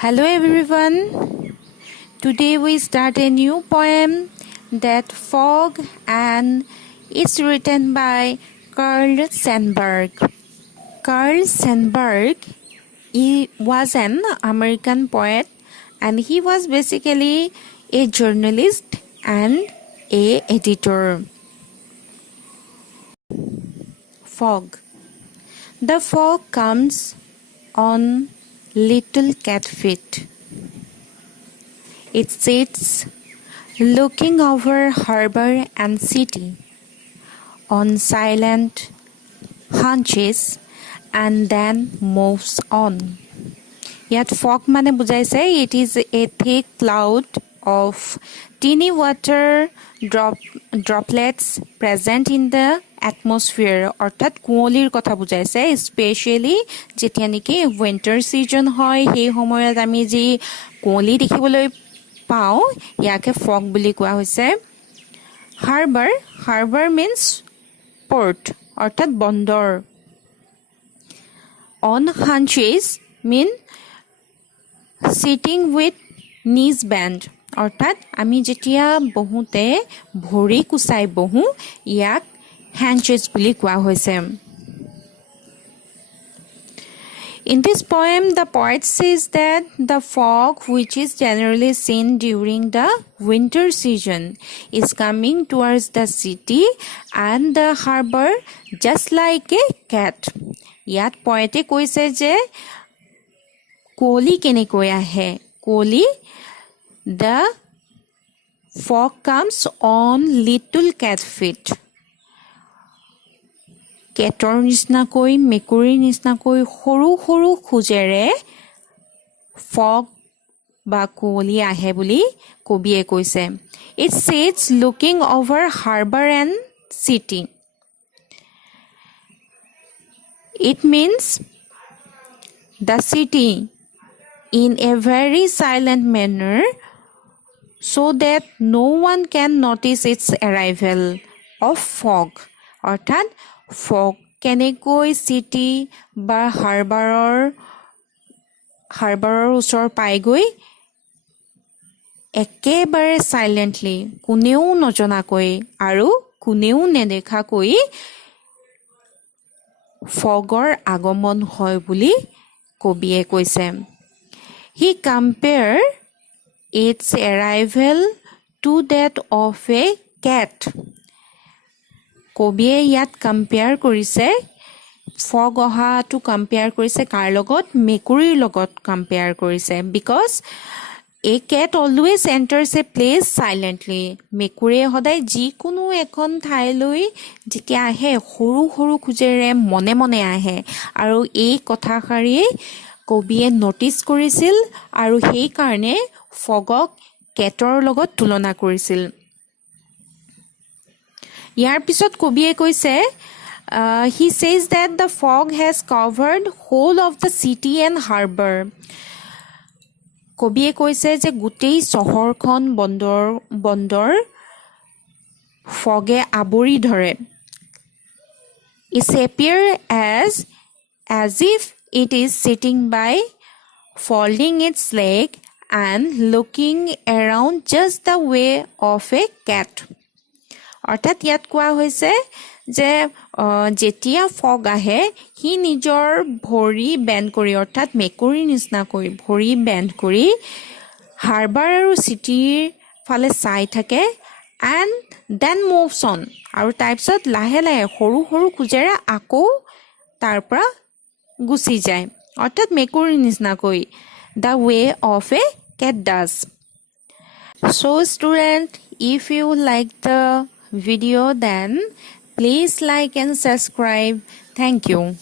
Hello everyone. Today we start a new poem that Fog and it's written by Carl Sandburg. Carl Sandburg was an American poet and he was basically a journalist and a editor. Fog. The fog comes on little cat feet. It sits looking over harbor and city on silent hunches and then moves on. Yet fog mane bujaise it is a thick cloud of teeny water droplets present in the atmosphere অর্থাৎ কুঁৱলীৰ কথা বুজাইছে specially যেতিয়া নেকি winter সিজন হয় সেই সময়ত আমি যি কুঁৱলী দেখিবলৈ পাও ইয়াকে ফগ বুলি কোৱা হৈছে হাৰ্বাৰ means port অৰ্থাৎ বন্দৰ on hunches mean sitting with knees bent অৰ্থাৎ আমি যেতিয়া বহুতে ভৰি কুচাই বহু ইয়াক hunches বুলি কোৱা হৈছে In this poem the poet says that the fog which is generally seen during the winter season is coming towards the city and the harbor just like a cat ইয়াত poete কৈছে যে কোলি কেনেকৈ আহে Koli The fog comes on little cat feet. কেটৰ নিচিনাকৈ মেকুৰীৰ নিচিনাকৈ সৰু সৰু খুজেৰে ফগ বা কুঁৱলী আহে বুলি কবিয়ে কৈছে It sits looking over harbor and city. It means the city in a very silent manner so that no one can notice its arrival of fog অৰ্থাৎ fog কেনেকৈ city বা হাৰ্বাৰৰ ওচৰ পাইগৈ একেবাৰে silently কোনেও নজনাকৈ আৰু কোনেও নেদেখাকৈ fogৰ আগমন হয় বুলি কবিয়ে কৈছে He compared its arrival to that of a cat. কবিয়ে ইয়াত কম্পেয়াৰ কৰিছে ফগ অহাটো কম্পেয়াৰ কৰিছে কাৰ লগত মেকুৰীৰ লগত কম্পেয়াৰ কৰিছে because a cat always enters a place silently মেকুৰীয়ে সদায় যিকোনো এখন ঠাইলৈ যেতিয়া আহে সৰু সৰু খুজেৰে মনে মনে আহে আৰু এই কথাষাৰি কবিয়ে নটিচ কৰিছিল আৰু সেই কাৰণে ফগক কেটৰ লগত তুলনা কৰিছিল ইয়াৰ পিছত কবিয়ে কৈছে he says that the fog has covered whole of the city and harbor কবিয়ে কৈছে যে গোটেই চহৰখন বন্দৰ ফগে আবৰি ধৰে it appears as if it is sitting by folding its leg and looking around just the way of a cat অৰ্থাৎ ইয়াত কোৱা হৈছে যে যেতিয়া ফগ আহে হি নিজৰ ভৰি বেণ্ড কৰি অৰ্থাৎ মেকুৰীৰ নিচিনাকৈ ভৰি বেণ্ড কৰি হাৰ্বাৰ আৰু চিটিৰ ফালে চাই থাকে and then moves on আৰু তাৰপিছত লাহে লাহে সৰু সৰু খুজেৰে আকৌ তাৰ পৰা গুচি যায় অৰ্থাৎ মেকুৰীৰ নিচিনাকৈ the way of a cat does so student if you like the video then please like and subscribe thank you